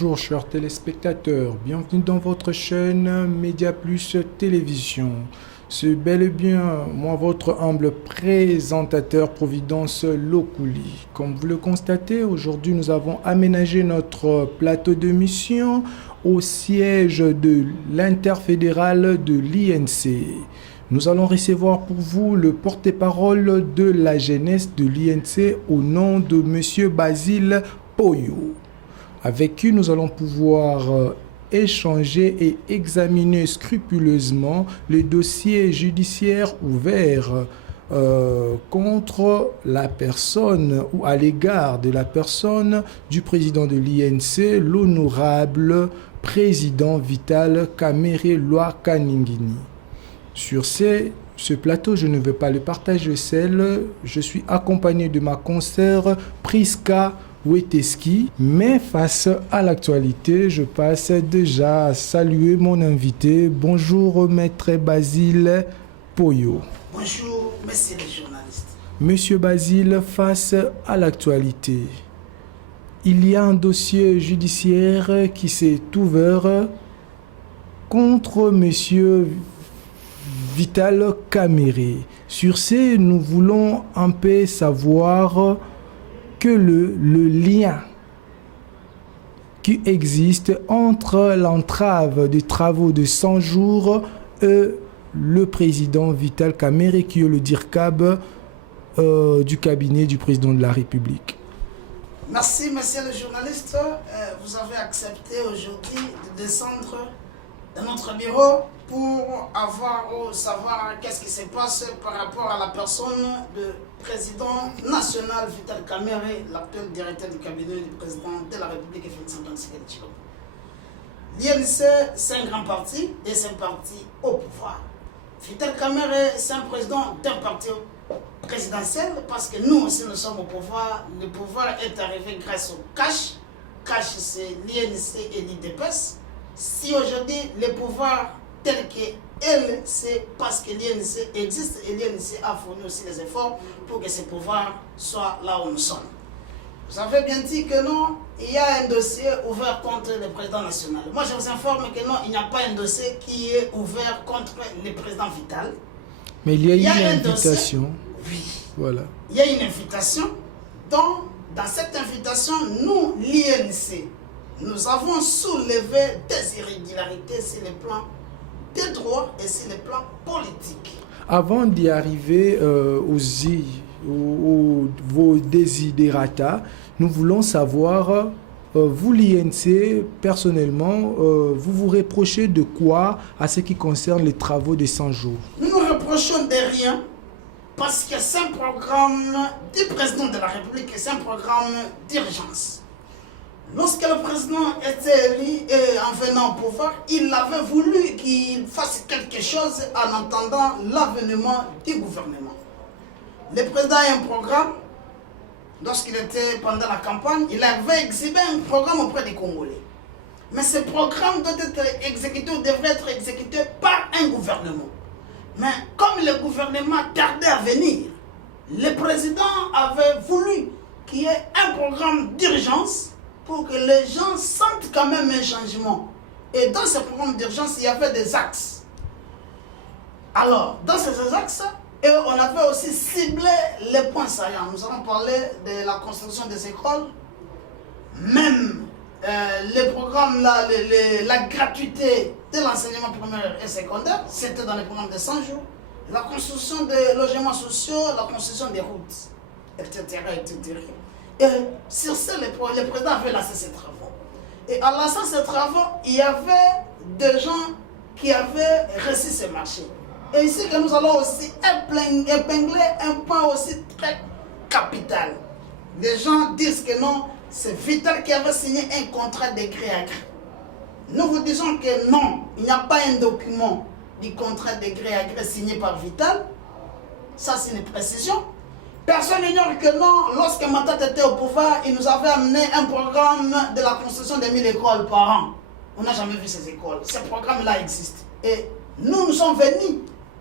Bonjour chers téléspectateurs, bienvenue dans votre chaîne Média Plus Télévision. C'est bel et bien moi votre humble présentateur Providence Lokouli. Comme vous le constatez, aujourd'hui nous avons aménagé notre plateau de mission au siège de l'interfédéral de l'INC. Nous allons recevoir pour vous le porte-parole de la jeunesse de l'INC au nom de M. Basile Poyo, avec qui nous allons pouvoir échanger et examiner scrupuleusement les dossiers judiciaires ouverts contre la personne ou à l'égard de la personne du président de l'INC, l'honorable président Vital Kamerhe Loi Kaningini. Sur ce plateau, je ne veux pas le partager seul. Je suis accompagné de ma consoeur Priska Weteski. Mais face à l'actualité, je passe déjà à saluer mon invité. Bonjour, maître Basile Poyo. Bonjour, messieurs les journalistes. Monsieur Basile, face à l'actualité, il y a un dossier judiciaire qui s'est ouvert contre monsieur Vital Kamerhe. Sur ce, nous voulons un peu savoir que le lien qui existe entre l'entrave des travaux de 100 jours et le président Vital Kamerhe, qui est le DIRCAB du cabinet du président de la République. Merci, messieurs les journalistes. Vous avez accepté aujourd'hui de descendre dans notre bureau pour savoir qu'est-ce qui se passe par rapport à la personne du président national Vital Kamerhe, l'actuel directeur du cabinet du président de la République, Félix Antoine Tshisekedi Tshilombo. L'INC, c'est un grand parti et c'est un parti au pouvoir. Vital Kamerhe, c'est un président d'un parti présidentiel parce que nous aussi nous sommes au pouvoir. Le pouvoir est arrivé grâce au cash. Cash, c'est l'INC et l'IDPS. Si aujourd'hui le pouvoir tel qu'elle, c'est parce que l'INC existe et l'INC a fourni aussi les efforts pour que ce pouvoir soit là où nous sommes. Vous avez bien dit que non, il y a un dossier ouvert contre le président national. Moi je vous informe que non, il n'y a pas un dossier qui est ouvert contre le président Vital. Mais il y a une invitation. Oui. Voilà. Il y a une invitation. Donc, dans cette invitation, nous, l'INC, nous avons soulevé des irrégularités sur le plan des droits et sur le plan politique. Avant d'y arriver vos desiderata, nous voulons savoir, vous l'INC, personnellement, vous vous reprochez de quoi à ce qui concerne les travaux des 100 jours? Nous nous reprochons de rien, parce que c'est un programme du président de la République et c'est un programme d'urgence. Lorsque le président était élu en venant au pouvoir, il avait voulu qu'il fasse quelque chose en attendant l'avènement du gouvernement. Le président a un programme. Lorsqu'il était pendant la campagne, il avait exhibé un programme auprès des Congolais. Mais ce programme doit être exécuté ou devrait être exécuté par un gouvernement. Mais comme le gouvernement tardait à venir, le président avait voulu qu'il y ait un programme d'urgence pour que les gens sentent quand même un changement. Et dans ce programme d'urgence, il y avait des axes. Alors, dans ces axes, on avait aussi ciblé les points saillants. Nous avons parlé de la construction des écoles, même les programmes, la gratuité de l'enseignement primaire et secondaire, c'était dans les programmes de 100 jours. La construction des logements sociaux, la construction des routes, etc. etc. Et sur ça, le président avait lancé ses travaux. Et en lançant ces travaux, il y avait des gens qui avaient reçu ces marchés. Et ici que nous allons aussi épingler un point aussi très capital. Les gens disent que non, c'est Vital qui avait signé un contrat de gré à gré. Nous vous disons que non, il n'y a pas un document du contrat de gré à gré signé par Vital. Ça, c'est une précision. Personne n'ignore que non, lorsque Matat était au pouvoir, il nous avait amené un programme de la construction de 1000 écoles par an. On n'a jamais vu ces écoles. Ce programme-là existe. Et nous sommes venus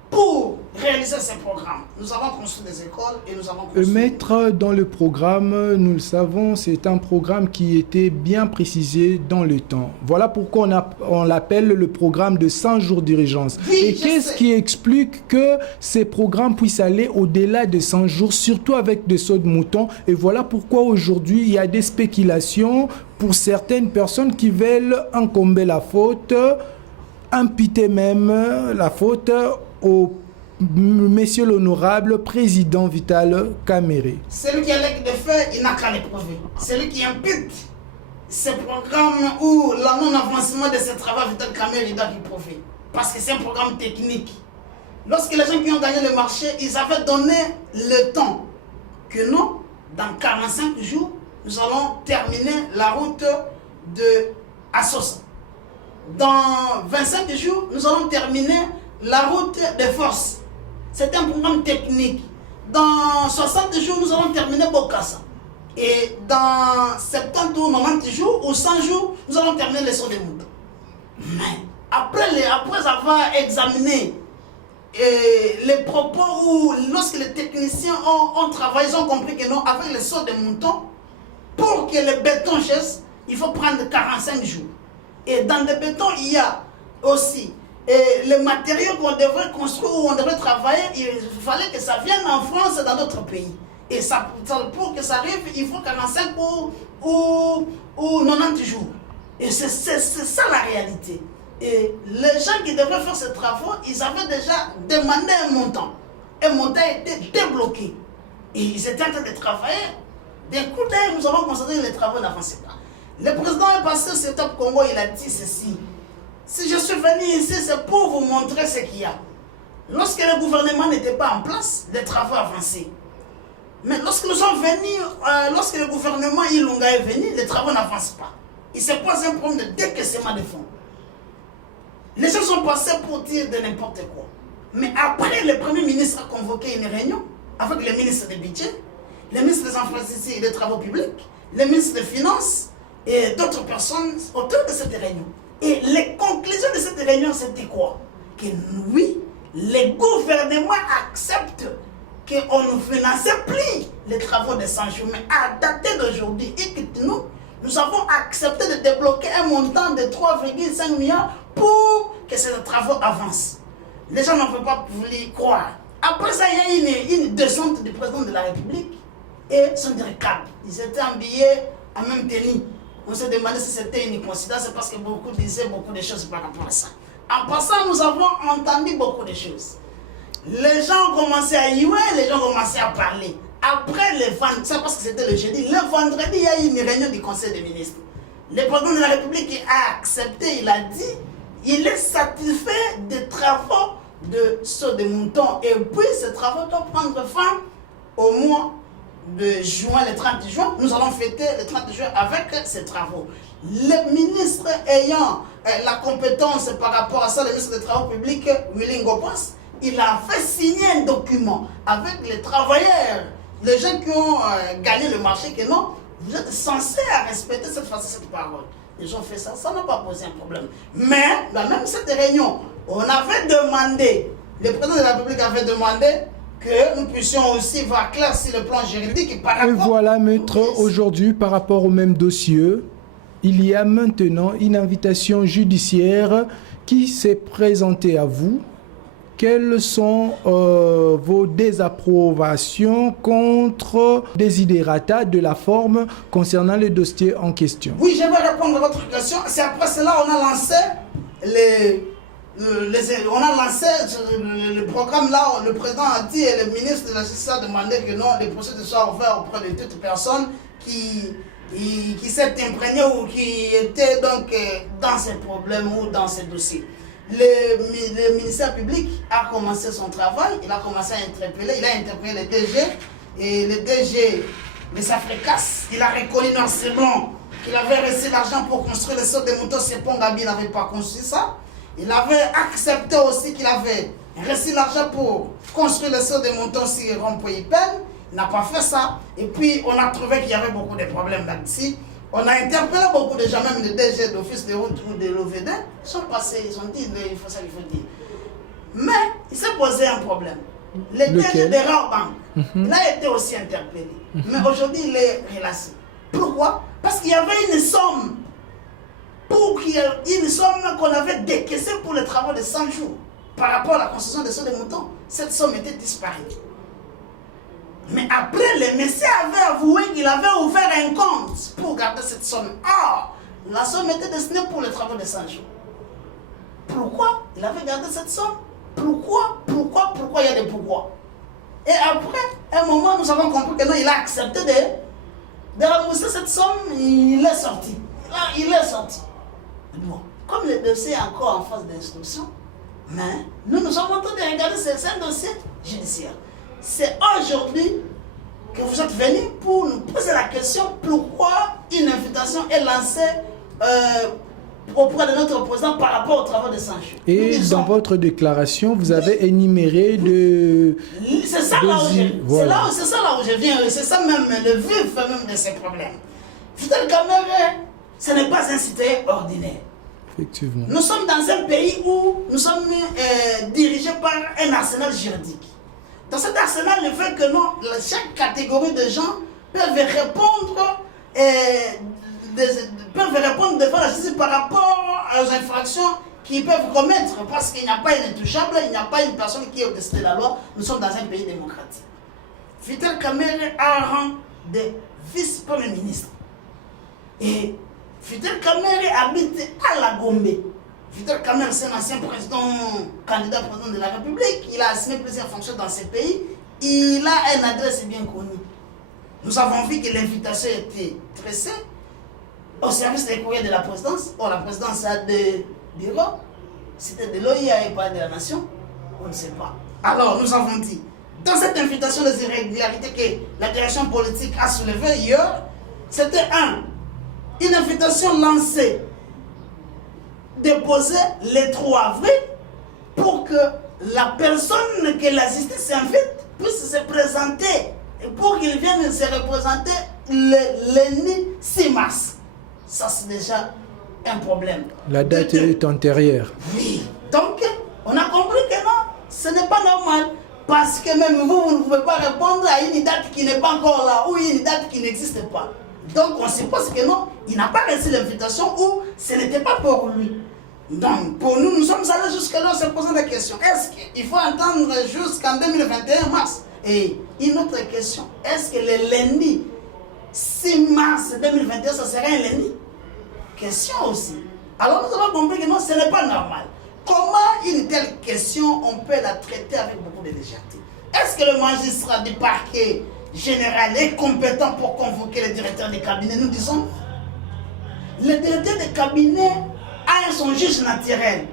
pour réaliser ces programmes. Nous avons construit des écoles et nous avons construit... Maître, dans le programme, nous le savons, c'est un programme qui était bien précisé dans le temps. Voilà pourquoi on l'appelle le programme de 100 jours d'urgence. Oui, et qu'est-ce qui explique que ces programmes puissent aller au-delà de 100 jours, surtout avec des sauts de moutons? Et voilà pourquoi aujourd'hui, il y a des spéculations pour certaines personnes qui veulent incomber la faute, imputer même la faute au Monsieur l'honorable président Vital Kamerhe. Celui qui a l'acte de fait, il n'a qu'à le prouver. Celui qui impute ce programme ou le non-avancement de ce travail Vital Kamerhe, il doit le prouver. Parce que c'est un programme technique. Lorsque les gens qui ont gagné le marché, ils avaient donné le temps que nous, dans 45 jours, nous allons terminer la route de Assosa. Dans 25 jours, nous allons terminer la route des forces. C'est un programme technique. Dans 60 jours, nous allons terminer Bokassa. Et dans 70 ou 90 jours ou 100 jours, nous allons terminer les sauts des moutons. Mais après avoir examiné les propos où lorsque les techniciens ont travaillé, ils ont compris que non, avec les sauts des moutons, pour que le béton chasse, il faut prendre 45 jours. Et dans le béton, il y a aussi les matériaux qu'on devrait construire ou on devrait travailler. Il fallait que ça vienne en France et dans d'autres pays. Et ça, pour que ça arrive, il faut 45 ou 90 jours. Et c'est ça la réalité. Et les gens qui devaient faire ces travaux, ils avaient déjà demandé un montant. Un montant était débloqué. Et ils étaient en train de travailler. D'un coup d'œil, nous avons constaté que les travaux n'avançaient pas. Le président est passé au CETOP Congo, il a dit ceci. Si je suis venu ici, c'est pour vous montrer ce qu'il y a. Lorsque le gouvernement n'était pas en place, les travaux avançaient. Mais lorsque nous sommes venus, lorsque le gouvernement Ilunga est venu, les travaux n'avancent pas. Il se pose un problème de décaissement de fonds. Les gens sont passés pour dire de n'importe quoi. Mais après, le Premier ministre a convoqué une réunion avec le ministre des Budgets, le ministre des Infrastructures et des Travaux publics, le ministre des Finances et d'autres personnes autour de cette réunion. Et les conclusions de cette réunion, c'était quoi? Que oui, le gouvernement accepte qu'on ne finançait plus les travaux de 100 jours. Mais à dater d'aujourd'hui, nous avons accepté de débloquer un montant de 3,5 milliards pour que ces travaux avancent. Les gens n'en peuvent pas voulu croire. Après ça, il y a une descente du président de la République et son directeur. Ils étaient habillés en même tenue. On s'est demandé si c'était une coïncidence, c'est parce que beaucoup disaient beaucoup de choses par rapport à ça. En passant, nous avons entendu beaucoup de choses. Les gens ont commencé à y jouer, les gens ont commencé à parler. Après le vendredi, c'est parce que c'était le jeudi, le vendredi, il y a eu une réunion du Conseil des ministres. Le président de la République a accepté, il a dit, il est satisfait des travaux de saut de mouton. Et puis, ces travaux doivent prendre fin au mois de juin, le 30 juin. Nous allons fêter le 30 juin avec ces travaux. Le ministre ayant la compétence par rapport à ça, le ministre des Travaux publics, Willy Ngobos, il a fait signer un document avec les travailleurs, les gens qui ont gagné le marché, que non, vous êtes censés respecter cette parole. Ils ont fait ça, ça n'a pas posé un problème. Mais, dans même cette réunion, on avait demandé, le président de la République avait demandé que nous puissions aussi voir clair sur le plan juridique. Par rapport... Et voilà, maître, aujourd'hui, par rapport au même dossier, il y a maintenant une invitation judiciaire qui s'est présentée à vous. Quelles sont vos désapprobations contre desiderata de la forme concernant le dossier en question? Oui, je vais répondre à votre question. C'est après cela qu'on a lancé le programme là. Le président a dit et le ministre de la Justice a demandé que non, les procédures soient ouvertes auprès de toute personne qui s'est imprégnée ou qui était donc dans ces problèmes ou dans ces dossiers. Le ministère public a commencé son travail, il a commencé à interpeller, il a interpellé le DG et le DG de Safricas, il a reconnu non seulement qu'il avait reçu l'argent pour construire le saut de moutons, c'est Pongabi n'avait pas construit ça, il avait accepté aussi qu'il avait reçu l'argent pour construire le saut de moutons sur Rond-Point-Pen, il n'a pas fait ça, et puis on a trouvé qu'il y avait beaucoup de problèmes là-dessus. On a interpellé beaucoup de gens, même le DG d'office de route ou de l'OVD, ils sont passés, ils ont dit, il faut ça, il faut dire. Mais il s'est posé un problème. Le DG de Raoban, il a été aussi interpellé. Mais aujourd'hui, il est relâché. Pourquoi? Parce qu'il y avait une somme. Une somme qu'on avait décaissée pour les travaux de 100 jours. Par rapport à la construction des sauts de moutons, cette somme était disparue. Mais après, le monsieur avait avoué qu'il avait ouvert un compte pour garder cette somme. Or, la somme était destinée pour les travaux de 100 jours. Pourquoi il avait gardé cette somme? Pourquoi il y a des pourquoi? Et après, à un moment, nous avons compris que non, il a accepté de rembourser cette somme, il est sorti. Là, il est sorti. Bon, comme le dossier est encore en phase d'instruction, mais nous sommes en train de regarder c'est un dossier judiciaire. C'est aujourd'hui que vous êtes venus pour nous poser la question pourquoi une invitation est lancée auprès de notre opposant par rapport aux travaux de Sancho. Et dans votre déclaration, vous avez énuméré de... C'est ça là où je viens, c'est ça même le vif même de ces problèmes. Fidel Caméré, ce n'est pas un citoyen ordinaire. Effectivement. Nous sommes dans un pays où nous sommes dirigés par un arsenal juridique. Dans cet arsenal, le fait que chaque catégorie de gens peuvent répondre devant la justice par rapport aux infractions qu'ils peuvent commettre, parce qu'il n'y a pas une intouchable, il n'y a pas une personne qui est au-dessus de la loi. Nous sommes dans un pays démocratique. Fidel Caméré a un rang de vice-premier ministre. Et Fidel Caméré habite à la Gombe. Fidel Caméré, c'est un ancien candidat président de la République. Il a assumé plusieurs fonctions dans ce pays. Il a une adresse bien connue. Nous avons vu que l'invitation était tressée au service des courriers de la présidence. Or, la présidence a des bureaux. C'était de l'OIA et pas de la nation. On ne sait pas. Alors, nous avons dit, dans cette invitation des irrégularités que la direction politique a soulevée hier, c'était une invitation lancée, déposée le 3 avril, pour que la personne que la justice invite puisse se présenter, et pour qu'il vienne se représenter le lundi 6 mars. Ça, c'est déjà un problème. La date est antérieure. Oui. Donc, on a compris que non, ce n'est pas normal. Parce que même vous ne pouvez pas répondre à une date qui n'est pas encore là, ou une date qui n'existe pas. Donc, on suppose que non, il n'a pas reçu l'invitation ou ce n'était pas pour lui. Donc, pour nous, nous sommes allés jusque-là, en se posant la question. Est-ce qu'il faut attendre jusqu'en 2021 mars? Et une autre question, est-ce que le lundi 6 mars 2021, ça serait un lundi? Question aussi. Alors, nous avons compris que non, ce n'est pas normal. Comment une telle question, on peut la traiter avec beaucoup de légèreté? Est-ce que le magistrat du parquet général est compétent pour convoquer le directeur de cabinet? Nous disons, le directeur de cabinet a son juge naturel.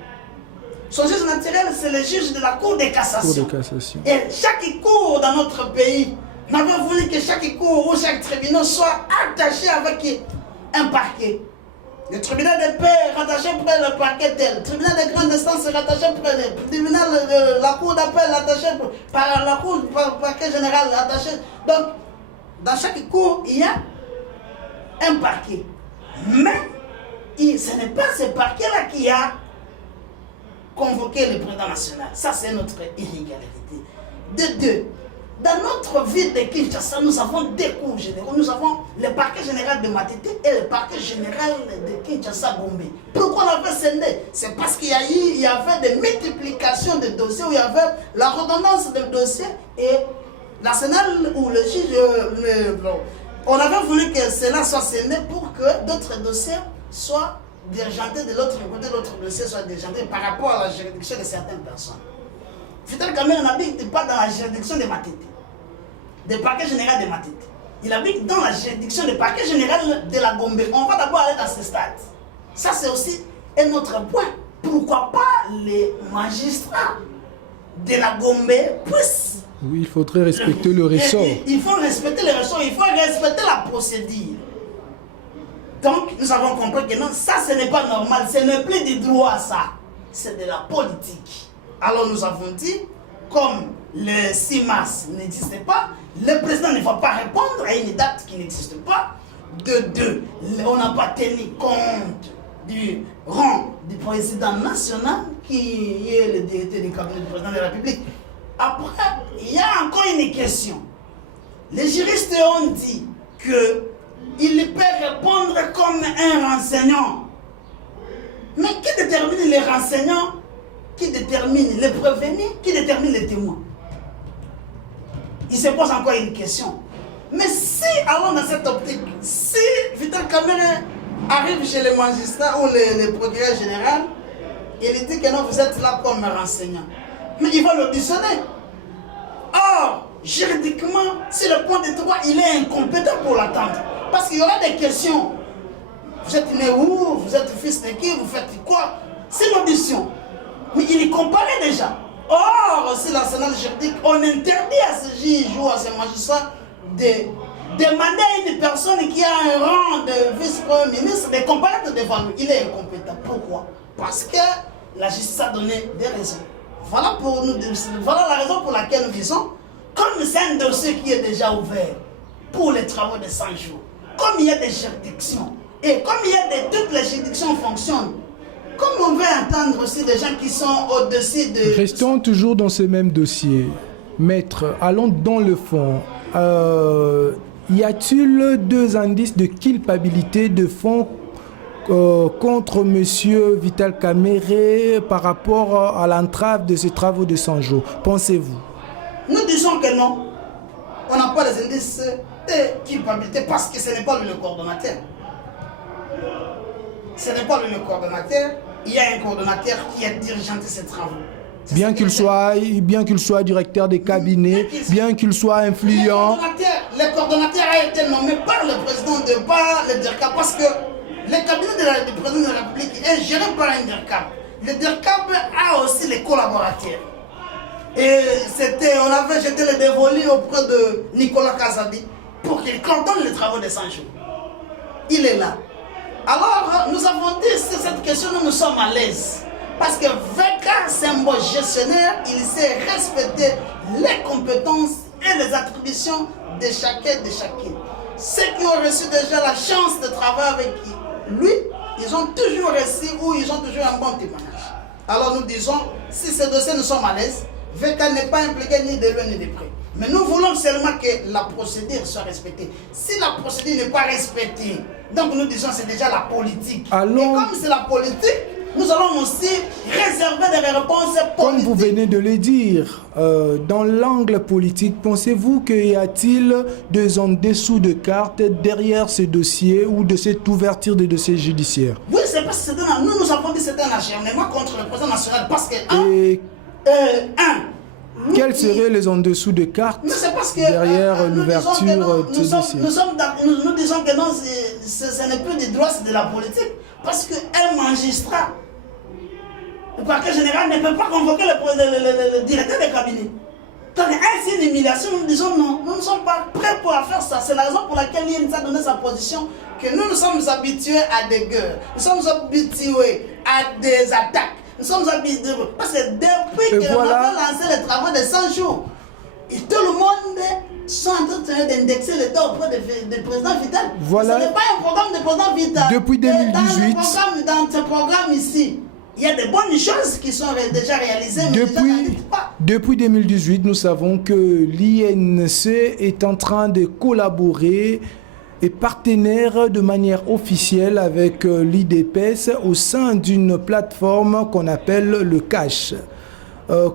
Son juge naturel, c'est le juge de la Cour de cassation. Et chaque cour dans notre pays, nous avons voulu que chaque cour ou chaque tribunal soit attaché avec un parquet. Le tribunal de paix est rattaché près le parquet tel. Le tribunal de grande instance est rattaché près le tribunal de la cour d'appel attaché par la cour du parquet général attaché. Donc, dans chaque cour, il y a un parquet. Mais ce n'est pas ce parquet-là qui a convoqué le président national. Ça, c'est notre irrégularité. De deux, dans notre ville de Kinshasa, nous avons deux cours généraux. Nous avons le parquet général de Matete et le parquet général de Kinshasa-Gombe. Pourquoi on avait scindé? C'est parce qu'il y avait des multiplications de dossiers, où il y avait la redondance de dossiers et l'arsenal ou le juge. On avait voulu que cela soit scindé pour que d'autres dossiers soient diligentés de l'autre côté, d'autres dossiers soient diligentés par rapport à la juridiction de certaines personnes. Fidel Caméré n'habite pas dans la juridiction de Matete, du parquet général de Matete. Il habite dans la juridiction du parquet général de la Gombe. On va d'abord aller dans ce stade. Ça, c'est aussi un autre point. Pourquoi pas les magistrats de la Gombe puissent... Oui, il faudrait respecter le ressort. Il faut respecter le ressort, il faut respecter la procédure. Donc, nous avons compris que non, ça, ce n'est pas normal. Ce n'est plus du droit, ça. C'est de la politique. Alors nous avons dit, comme le 6 mars n'existait pas, le président ne va pas répondre à une date qui n'existe pas. De deux, on n'a pas tenu compte du rang du président national qui est le directeur du cabinet du président de la République. Après, il y a encore une question. Les juristes ont dit qu'il peut répondre comme un renseignant. Mais qui détermine les renseignants? Qui détermine les prévenus? Qui détermine les témoins? Il se pose encore une question. Mais si, allons dans cette optique, si Vital Kamerhe arrive chez les magistrats ou les procureurs généraux, il dit que non, vous êtes là comme renseignant. Mais il va l'auditionner. Or, juridiquement, sur le point de droit, il est incompétent pour l'attendre. Parce qu'il y aura des questions. Vous êtes né où? Vous êtes fils de qui? Vous faites quoi? C'est l'audition. Mais il est comparé déjà. Or, si l'arsenal juridique, on interdit à ce juge ou à ce magistrat de demander à une personne qui a un rang de vice-premier ministre de comparaître devant lui. Il est incompétent. Pourquoi? Parce que la justice a donné des raisons. Voilà la raison pour laquelle nous disons, comme c'est un dossier qui est déjà ouvert pour les travaux de 100 jours, comme il y a des juridictions, et comme il y a toutes les juridictions fonctionnent, comme on veut entendre aussi des gens qui sont au-dessus de... Restons toujours dans ce même dossier. Maître, allons dans le fond. Y a-t-il deux indices de culpabilité de fond contre M. Vital Kamerhe par rapport à l'entrave de ces travaux de 100 jours? Pensez-vous? Nous disons que non. On n'a pas les indices de culpabilité parce que ce n'est pas lui le coordonnateur. Ce n'est pas lui le coordonnateur. Il y a un coordonnateur qui a dirigeanté ces travaux. Bien qu'il soit directeur des cabinets, bien qu'il soit influent. Le coordonnateur a été nommé par le président de le DIRCAB parce que le cabinet du président de la République est géré par un DIRCAB. Le DIRCAB a aussi les collaborateurs. Et on avait jeté le dévolu auprès de Nicolas Kazadi pour qu'il coordonne les travaux des 100 jours. Il est là. Alors, nous avons dit sur cette question, nous sommes à l'aise. Parce que VK, c'est un bon gestionnaire, il sait respecter les compétences et les attributions de chacun et de chacune. Ceux qui ont reçu déjà la chance de travailler avec lui, ils ont toujours reçu ou ils ont toujours un bon témoignage. Alors nous disons, si ce dossier nous sommes à l'aise, VK n'est pas impliqué ni de loin ni de près. Mais nous voulons seulement que la procédure soit respectée. Si la procédure n'est pas respectée, donc nous disons que c'est déjà la politique. Alors, et comme c'est la politique, nous allons aussi réserver des réponses politiques. Comme vous venez de le dire, dans l'angle politique, pensez-vous qu'il y a-t-il des en dessous de cartes derrière ce dossier ou de cette ouverture des dossiers judiciaires? Oui, c'est parce que nous avons dit que c'était un acharnement contre le président national parce que quels seraient les en dessous de cartes derrière l'ouverture de ce dossier? Nous disons que non, ce n'est plus du droit, c'est de la politique. Parce qu'un magistrat, le parquet général ne peut pas convoquer le directeur des cabinets. Donc, c'est une humiliation. Nous disons non, nous ne sommes pas prêts pour faire ça. C'est la raison pour laquelle il nous a donné sa position, que nous sommes habitués à des guerres, nous sommes habitués à des attaques. Nous sommes habitués, parce que depuis que nous avons lancé les travaux de 100 jours, et tout le monde sont en train d'indexer le temps auprès du président Vital. Voilà. Ce n'est pas un programme du président Vital. Depuis 2018. Dans ce programme ici, il y a de bonnes choses qui sont déjà réalisées. Depuis 2018, nous savons que l'INC est en train de collaborer et partenaire de manière officielle avec l'IDPS au sein d'une plateforme qu'on appelle le CASH.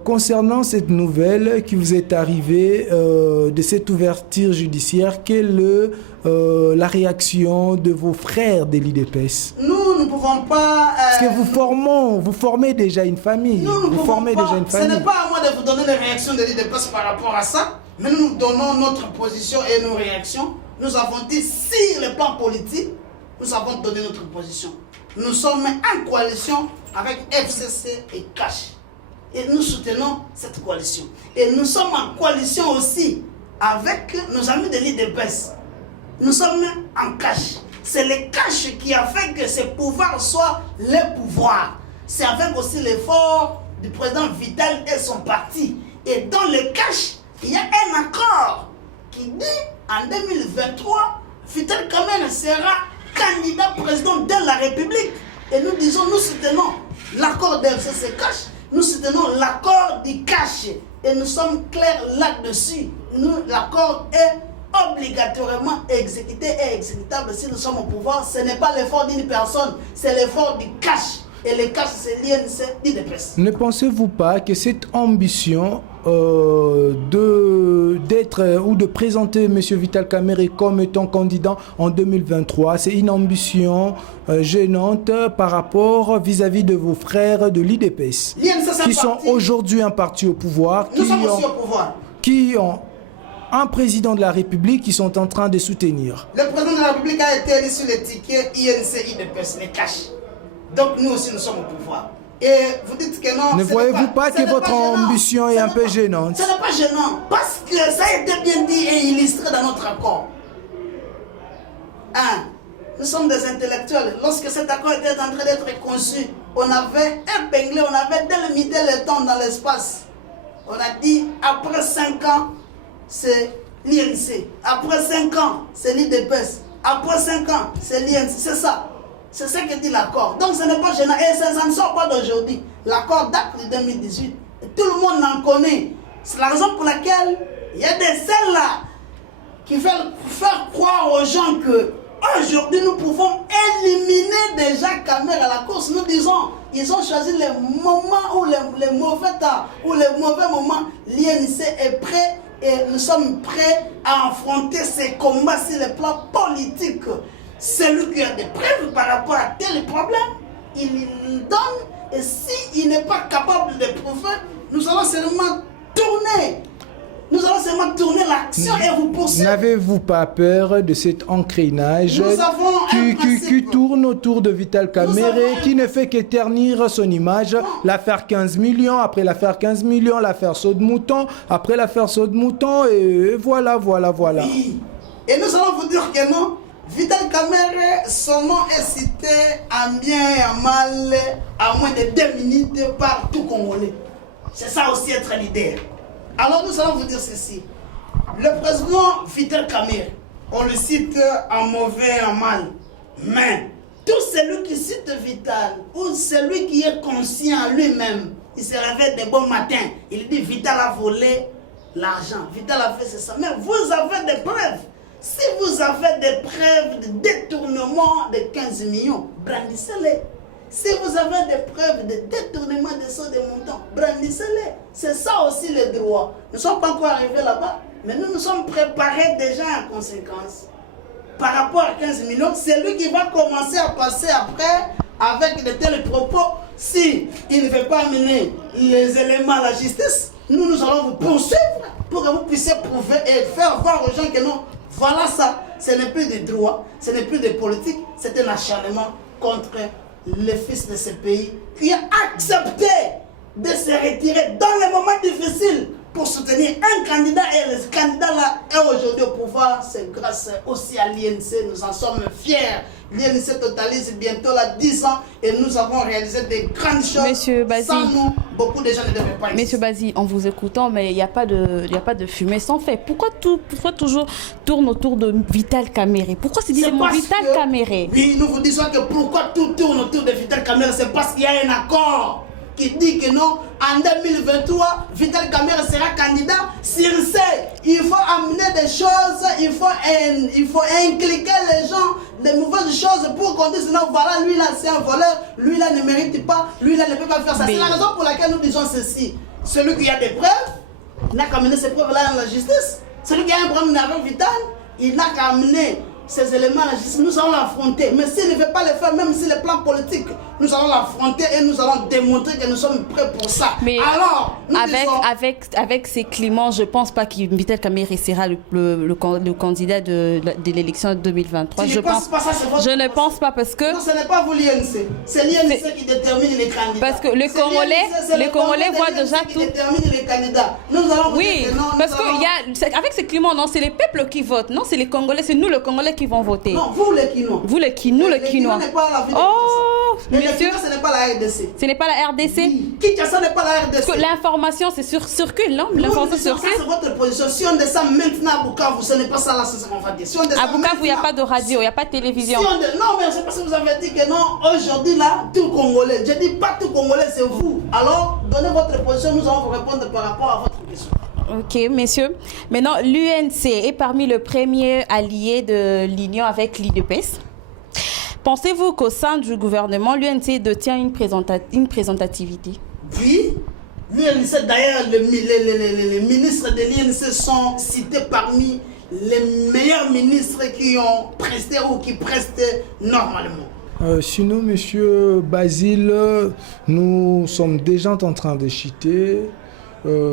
Concernant cette nouvelle qui vous est arrivée de cette ouverture judiciaire, quelle est la réaction de vos frères de l'IDPS? Nous ne pouvons pas... Parce que vous formez déjà une famille. Ce n'est pas à moi de vous donner les réactions de l'IDPS par rapport à ça, mais nous donnons notre position et nos réactions. Nous avons dit, sur le plan politique, nous avons donné notre position. Nous sommes en coalition avec FCC et CASH. Et nous soutenons cette coalition. Et nous sommes en coalition aussi avec nos amis de l'IDPS. Nous sommes en cash. C'est le cash qui a fait que ces pouvoirs soient les pouvoirs. C'est avec aussi l'effort du président Vital et son parti. Et dans le cash, il y a un accord qui dit en 2023, Vital Kamerhe sera candidat président de la République. Et nous disons, nous soutenons l'accord d'RCC Cash, nous soutenons l'accord du Cash. Et nous sommes clairs là-dessus. L'accord est obligatoirement exécuté et exécutable si nous sommes au pouvoir. Ce n'est pas l'effort d'une personne, c'est l'effort du Cash. Et le Cash, c'est l'INC d'IDPS. Ne pensez-vous pas que cette ambition d'être ou de présenter M. Vital Kamerhe comme étant candidat en 2023, c'est une ambition gênante par rapport vis-à-vis de vos frères de l'IDPS qui sont aujourd'hui un parti au pouvoir, qui ont un président de la République qui sont en train de soutenir. Le président de la République a été élu sur les tickets INC, IDPS, les Cash. Donc nous aussi nous sommes au pouvoir. Et vous dites que non. Ne voyez-vous pas que votre ambition est un peu gênante? Ce n'est pas gênant, parce que ça a été bien dit et illustré dans notre accord. Nous sommes des intellectuels. Lorsque cet accord était en train d'être conçu, on avait épinglé, on avait délimité le temps dans l'espace. On a dit, après 5 ans, c'est l'INC. Après 5 ans, c'est l'IDPS. Après 5 ans, c'est l'INC. C'est ça. C'est ce que dit l'accord. Donc ce n'est pas gênant. Et ça ne sort pas d'aujourd'hui. L'accord date de 2018. Et tout le monde en connaît. C'est la raison pour laquelle il y a des celles-là qui veulent faire croire aux gens que aujourd'hui nous pouvons éliminer déjà Kamerhe à la course. Nous disons, ils ont choisi les moments où les mauvais temps, ou les mauvais moments. L'INC est prêt et nous sommes prêts à affronter ces combats sur le plan politique. Celui qui a des preuves par rapport à tel problème, il donne, et s'il n'est pas capable de prouver, nous allons seulement tourner. Nous allons seulement tourner l'action et vous poursuivre. N'avez-vous pas peur de cet encrinage qui tourne autour de Vital Kamerhe, qui ne fait que ternir son image? L'affaire 15 millions, après l'affaire 15 millions, l'affaire saut de mouton, après l'affaire saut de mouton, et voilà. Oui. Et nous allons vous dire que non. Vital Kamerhe, son nom est cité en bien et en mal à moins de 2 minutes par tout Congolais. C'est ça aussi être leader. Alors nous allons vous dire ceci. Le président Vital Kamerhe, on le cite en mauvais et en mal. Mais tout celui qui cite Vital, ou celui qui est conscient lui-même, il se réveille de bon matin, il dit Vital a volé l'argent, Vital a fait ça. Mais vous avez des preuves. Si vous avez des preuves de détournement de 15 millions, brandissez-les. Si vous avez des preuves de détournement de sauts de montants, brandissez-les. C'est ça aussi le droit. Nous ne sommes pas encore arrivés là-bas, mais nous nous sommes préparés déjà en conséquence. Par rapport à 15 millions, c'est lui qui va commencer à passer après avec de tels propos. Si il ne veut pas amener les éléments à la justice, nous allons vous poursuivre pour que vous puissiez prouver et faire voir aux gens que non. Voilà ça, ce n'est plus de droit, ce n'est plus de politique, c'est un acharnement contre le fils de ce pays qui a accepté de se retirer dans les moments difficiles pour soutenir un candidat et le candidat là est aujourd'hui au pouvoir. C'est grâce aussi à l'INC, nous en sommes fiers. L'INC totalise bientôt là 10 ans et nous avons réalisé des grandes choses. Monsieur Bazi, sans nous, beaucoup de gens ne devaient pas exister. Monsieur Bazi, en vous écoutant, mais il n'y a pas de fumée sans fait. Pourquoi toujours tourne autour de Vital Kamerhe? Pourquoi c'est dit le mot Vital Kamerhe? Oui, nous vous disons que pourquoi tout tourne autour de Vital Kamerhe, c'est parce qu'il y a un accord qui dit que non, en 2023, Vital Kamerhe sera candidat. Sur ce, il faut amener des choses, il faut impliquer les gens, des mauvaises choses pour qu'on dise non, voilà, lui là c'est un voleur, lui là ne mérite pas, lui là ne peut pas faire ça. C'est la raison pour laquelle nous disons ceci. Celui qui a des preuves, n'a qu'à amener ces preuves-là dans la justice. Celui qui a un problème avec Vital, il n'a qu'à amener ces éléments à la justice. Nous allons l'affronter. Mais s'il ne veut pas le faire, même sur le plan politique, nous allons l'affronter et nous allons démontrer que nous sommes prêts pour ça. Mais alors, avec ces climats, je ne pense pas que Vital Kamerhe sera le candidat de l'élection 2023. Je ne pense pas parce que... Non, ce n'est pas vous l'INC. C'est l'INC qui détermine les candidats. Parce que les Congolais voient déjà tout. Qui détermine les candidats. Nous allons oui, parce qu'avec ces climats, non, c'est les peuples qui votent. Non, c'est les Congolais, c'est nous les Congolais qui vont voter. Non, vous les Quinois. Vous les Quinois. Quinois n'est pas la vie de oh, monsieur. Ce n'est pas la RDC. Ce n'est pas la RDC. Oui. Kinshasa n'est pas la RDC. Parce que l'information, c'est circule, non? L'information circule. Ça, c'est votre position. Si on descend maintenant à Bukavu, ce n'est pas ça là, c'est ce qu'on va dire. Si à Bukavu, il n'y a pas de radio, il n'y a pas de télévision. Si non, mais c'est parce que vous avez dit que non, aujourd'hui là, tout Congolais. Je dis pas tout Congolais, c'est vous. Alors, donnez votre position, nous allons vous répondre par rapport à votre question. Ok, messieurs. Maintenant, l'UNC est parmi les premiers alliés de l'Union avec l'IDPS. Pensez-vous qu'au sein du gouvernement, l'UNC détient une présentativité? Oui. L'UNC, d'ailleurs, les ministres de l'UNC sont cités parmi les meilleurs ministres qui ont presté ou qui prestent normalement. Sinon, monsieur Basile, nous sommes déjà en train de chuter.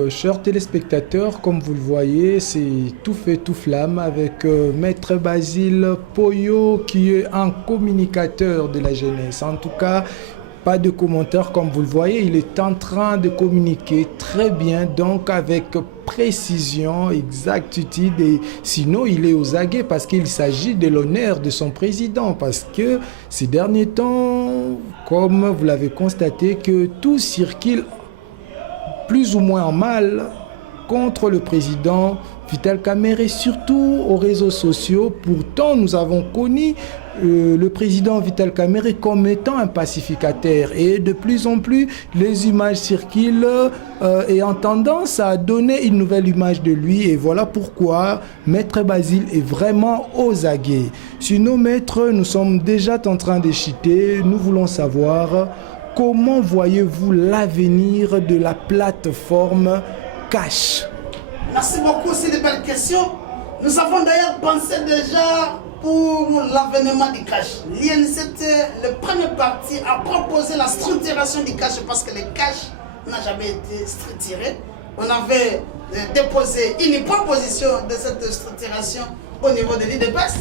Chers téléspectateurs, comme vous le voyez, c'est tout fait tout flamme avec Maître Basile Poyo qui est un communicateur de la jeunesse. En tout cas, pas de commentaires comme vous le voyez, il est en train de communiquer très bien, donc avec précision, exactitude, et sinon il est aux aguets parce qu'il s'agit de l'honneur de son président, parce que ces derniers temps, comme vous l'avez constaté, que tout circule plus ou moins en mal contre le président Vital Kamerhe, surtout aux réseaux sociaux. Pourtant, nous avons connu le président Vital Kamerhe comme étant un pacificateur. Et de plus en plus, les images circulent et ont tendance à donner une nouvelle image de lui. Et voilà pourquoi Maître Basile est vraiment aux aguets. Sinon, Maître, nous sommes déjà en train de chuter. Nous voulons savoir comment voyez-vous l'avenir de la plateforme Cash? Merci beaucoup, c'est de belles questions. Nous avons d'ailleurs pensé déjà pour l'avènement du cash. L'INC était le premier parti à proposer la structuration du cash parce que le cash n'a jamais été structuré. On avait déposé une proposition de cette structuration au niveau de l'IDPS.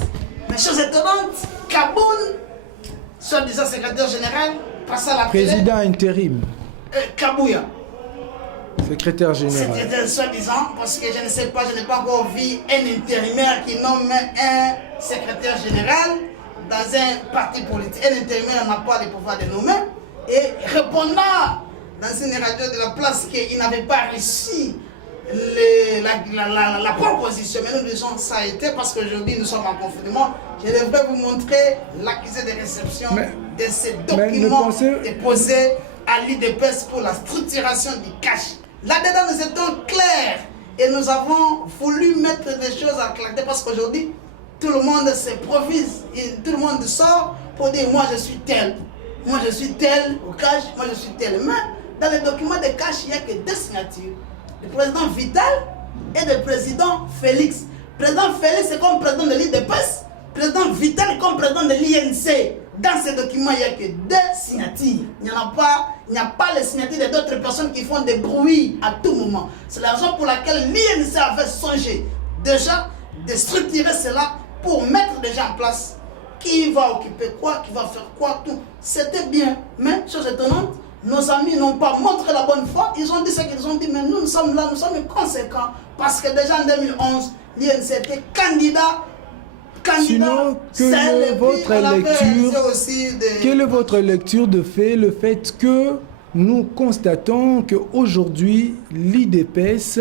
Mais chose étonnante, Kaboun, soi-disant secrétaire général, passe à la président intérim. Kabouya. Secrétaire général. C'était soi-disant, parce que je ne sais pas, je n'ai pas encore vu un intérimaire qui nomme un secrétaire général dans un parti politique. Un intérimaire n'a pas le pouvoir de nommer. Et répondant dans une radio de la place qu'il n'avait pas reçu la proposition, mais nous disons ça a été parce qu'aujourd'hui nous sommes en confinement. Je devrais vous montrer l'accusé de réception de ces documents déposés à l'IDPS pour la structuration du cash. Là-dedans, nous étions clairs et nous avons voulu mettre des choses à clarté parce qu'aujourd'hui, tout le monde s'improvise, tout le monde sort pour dire moi je suis tel, moi je suis tel au cash, moi je suis tel. Mais dans les documents de cash, il n'y a que deux signatures, le président Vital et le président Félix. Le président Félix est comme président de l'IDPS, le président Vital est comme président de l'INC. Dans ces documents, il n'y a que deux signatures. Il n'y a pas les signatures d'autres personnes qui font des bruits à tout moment. C'est la raison pour laquelle l'INC avait songé déjà de structurer cela pour mettre déjà en place qui va occuper quoi, qui va faire quoi, tout. C'était bien. Mais, chose étonnante, nos amis n'ont pas montré la bonne foi. Ils ont dit ce qu'ils ont dit, mais nous sommes là, nous sommes conséquents. Parce que déjà en 2011, l'INC était candidat. Sinon, quelle est votre lecture de fait, le fait que nous constatons qu'aujourd'hui, l'IDPS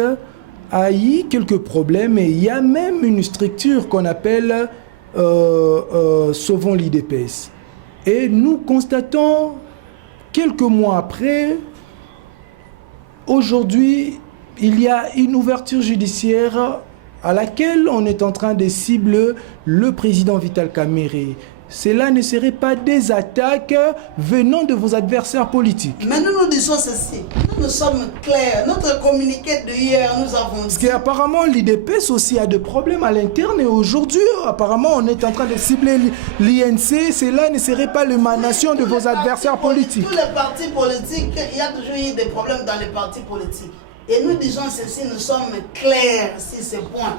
a eu quelques problèmes et il y a même une structure qu'on appelle Sauvons l'IDPS. Et nous constatons, quelques mois après, aujourd'hui, il y a une ouverture judiciaire à laquelle on est en train de cibler le président Vital Kamerhe. Cela ne serait pas des attaques venant de vos adversaires politiques. Mais nous disons ceci, nous sommes clairs. Notre communiqué de hier, nous avons dit... Parce qu'apparemment, l'IDPS aussi a des problèmes à l'interne et aujourd'hui, apparemment, on est en train de cibler l'INC. Cela ne serait pas l'émanation de vos adversaires politiques. Tous les partis politiques, il y a toujours eu des problèmes dans les partis politiques. Et nous disons ceci, nous sommes clairs sur ce point.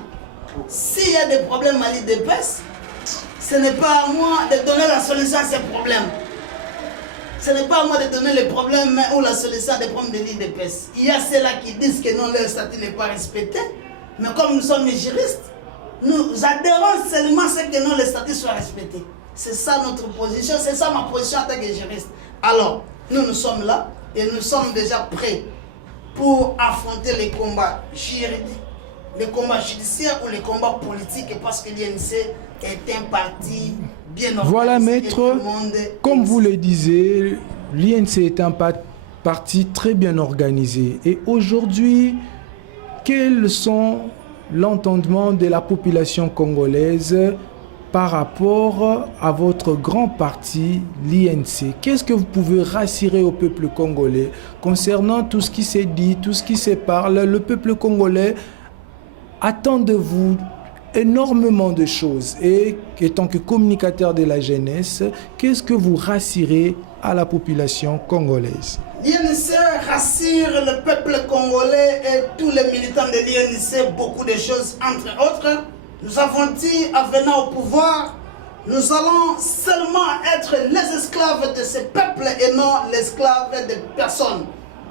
S'il y a des problèmes à l'IDPS, ce n'est pas à moi de donner la solution à ces problèmes. Ce n'est pas à moi de donner les problèmes ou la solution à des problèmes de l'IDPS. Il y a ceux-là qui disent que non, leur statut n'est pas respecté. Mais comme nous sommes juristes, nous adhérons seulement à ce que non, le statut soit respecté. C'est ça notre position, c'est ça ma position en tant que juriste. Alors, nous sommes là et nous sommes déjà prêts pour affronter les combats juridiques, les combats judiciaires ou les combats politiques parce que l'INC est un parti bien organisé. Voilà, maître, comme vous le disiez, l'INC est un parti très bien organisé. Et aujourd'hui, quels sont l'entendement de la population congolaise par rapport à votre grand parti, l'INC? Qu'est-ce que vous pouvez rassurer au peuple congolais concernant tout ce qui s'est dit, tout ce qui se parle? Le peuple congolais attend de vous énormément de choses. Et étant que communicateur de la jeunesse, qu'est-ce que vous rassurez à la population congolaise? L'INC rassure le peuple congolais et tous les militants de l'INC beaucoup de choses, entre autres. Nous avons dit, en venant au pouvoir, nous allons seulement être les esclaves de ce peuple et non l'esclave de personne.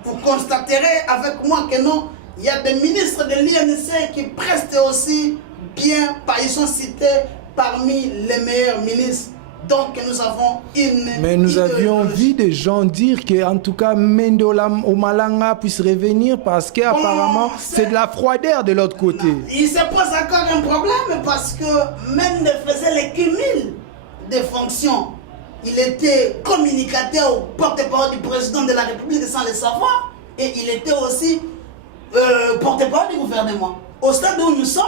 Vous constaterez avec moi que non, il y a des ministres de l'INC qui prestent aussi bien, ils sont cités parmi les meilleurs ministres. Donc nous avons une... Mais nous avions vu des gens dire qu'en tout cas Mendola Omalanga puisse revenir parce qu'apparemment c'est de la froideur de l'autre côté. Non. Il se pose encore un problème parce que Mende faisait le cumul des fonctions. Il était communicateur au porte-parole du président de la République sans le savoir et il était aussi porte-parole du gouvernement. Au stade où nous sommes,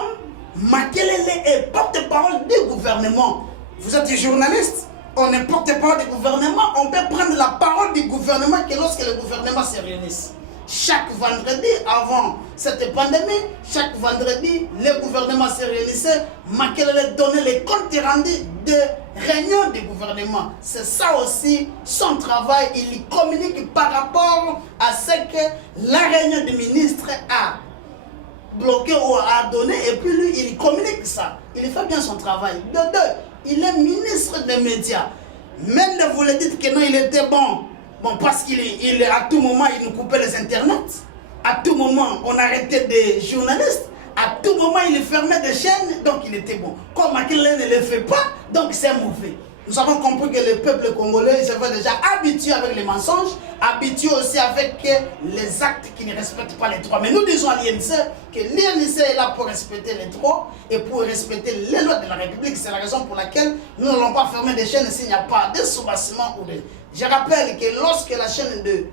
Makelele est porte-parole du gouvernement. Vous êtes des journalistes, on est porte-parole du gouvernement, on peut prendre la parole du gouvernement que lorsque le gouvernement se réunisse. Chaque vendredi, avant cette pandémie, chaque vendredi, le gouvernement se réunissait, Makelele donnait les comptes rendus de réunion du gouvernement. C'est ça aussi son travail, il y communique par rapport à ce que la réunion du ministre a bloqué ou a donné, et puis lui, il communique ça. Il fait bien son travail. De deux, il est ministre des médias. Même vous le dites que non, il était bon. Bon, parce à tout moment, il nous coupait les internets. À tout moment, on arrêtait des journalistes. À tout moment, il fermait des chaînes. Donc, il était bon. Comme Makelele ne le fait pas, donc c'est mauvais. Nous avons compris que le peuple congolais se fait déjà habitué avec les mensonges, habitué aussi avec les actes qui ne respectent pas les droits. Mais nous disons à l'INC que l'INC est là pour respecter les droits et pour respecter les lois de la République. C'est la raison pour laquelle nous n'allons pas fermer des chaînes s'il n'y a pas de soubassement ou de... Je rappelle que lorsque la chaîne de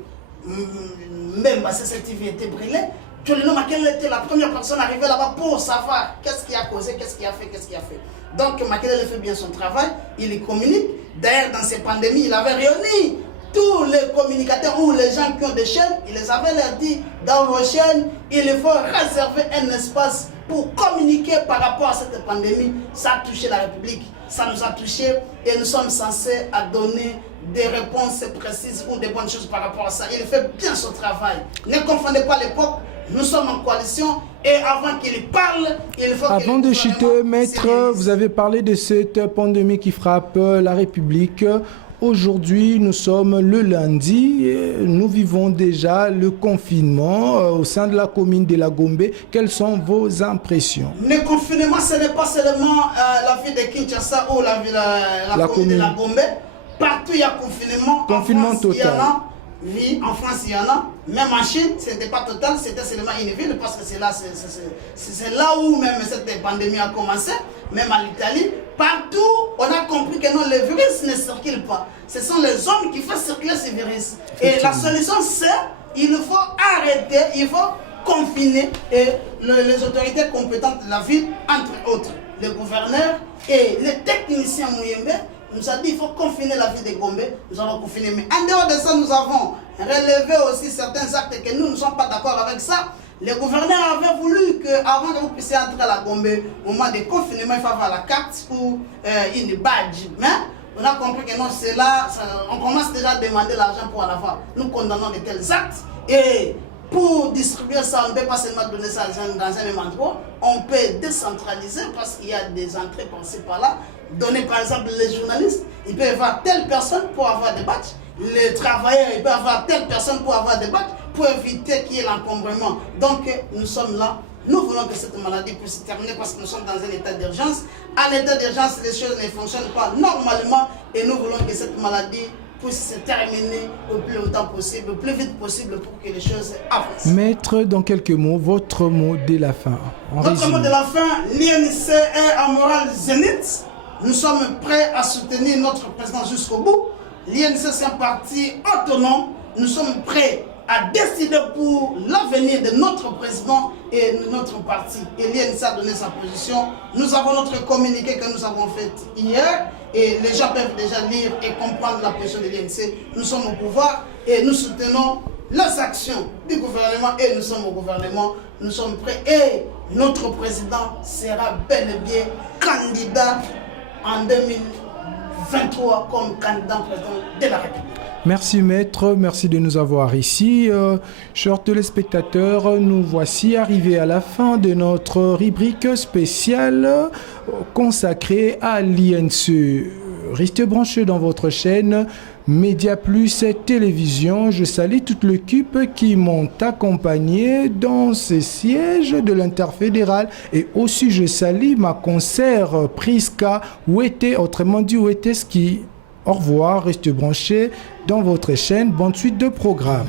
Mbemba CCTV était brûlée, Tcholino Makelele était la première personne arrivée là-bas pour savoir qu'est-ce qui a causé, qu'est-ce qui a fait. Donc Makelele fait bien son travail, il communique. D'ailleurs, dans ces pandémies, il avait réuni tous les communicateurs ou les gens qui ont des chaînes. Il les avait leur dit, dans vos chaînes, il faut réserver un espace pour communiquer par rapport à cette pandémie. Ça a touché la République, ça nous a touché et nous sommes censés à donner des réponses précises ou des bonnes choses par rapport à ça. Il fait bien son travail. Ne confondez pas l'époque. Nous sommes en coalition et avant qu'il parle, il faut... Avant de chuter, maître, vous avez parlé de cette pandémie qui frappe la République. Aujourd'hui, nous sommes le lundi, nous vivons déjà le confinement au sein de la commune de la Gombe. Quelles sont vos impressions? Le confinement, ce n'est pas seulement la ville de Kinshasa ou la commune de la Gombe. Partout, il y a confinement. Confinement France, total. Oui, en France, il y en a. Même en Chine, ce n'était pas total, c'était seulement une ville parce que c'est là où même cette pandémie a commencé. Même en Italie, partout, on a compris que non, le virus ne circule pas. Ce sont les hommes qui font circuler ce virus. Et la solution, c'est il faut arrêter, il faut confiner et les autorités compétentes de la ville, entre autres, le gouverneur et les techniciens Mouyembe, nous a dit qu'il faut confiner la ville de Gombe. Nous avons confiné. Mais en dehors de ça, nous avons relevé aussi certains actes que nous ne sommes pas d'accord avec ça. Le gouverneur avait voulu qu'avant que vous puissiez entrer à la Gombe, au moment de confinement, il faut avoir la carte ou une badge. Mais on a compris que non, c'est là, on commence déjà à demander l'argent pour en avoir. Nous condamnons de tels actes. Et pour distribuer ça, on ne peut pas seulement donner ça dans un même endroit. On peut décentraliser parce qu'il y a des entrées par-ci par-là. Donner par exemple les journalistes, ils peuvent avoir telle personne pour avoir des badges. Les travailleurs, ils peuvent avoir telle personne pour avoir des badges pour éviter qu'il y ait l'encombrement. Donc nous sommes là Nous voulons que cette maladie puisse se terminer parce que nous sommes dans un état d'urgence. À l'état d'urgence, les choses ne fonctionnent pas normalement et nous voulons que cette maladie puisse se terminer au plus longtemps possible, au plus vite possible pour que les choses avancent. Maître, dans quelques mots, votre mot de la fin. Notre mot de la fin, l'INC est en morale zénith. Nous sommes prêts à soutenir notre président jusqu'au bout. L'INC, c'est un parti autonome. Nous sommes prêts à décider pour l'avenir de notre président et de notre parti. Et l'INC a donné sa position. Nous avons notre communiqué que nous avons fait hier et les gens peuvent déjà lire et comprendre la position de l'INC. Nous sommes au pouvoir et nous soutenons les actions du gouvernement et nous sommes au gouvernement. Nous sommes prêts et notre président sera bel et bien candidat en 2023 comme candidat président de la République. Merci maître, merci de nous avoir ici. Chers téléspectateurs, nous voici arrivés à la fin de notre rubrique spéciale consacrée à l'INC. Restez branchés dans votre chaîne Média Plus Télévision. Je salue toute l'équipe qui m'ont accompagné dans ces sièges de l'interfédéral et aussi je salue ma consoeur Priska Ouete, autrement dit Oueteski. Au revoir, restez branchés dans votre chaîne. Bonne suite de programme.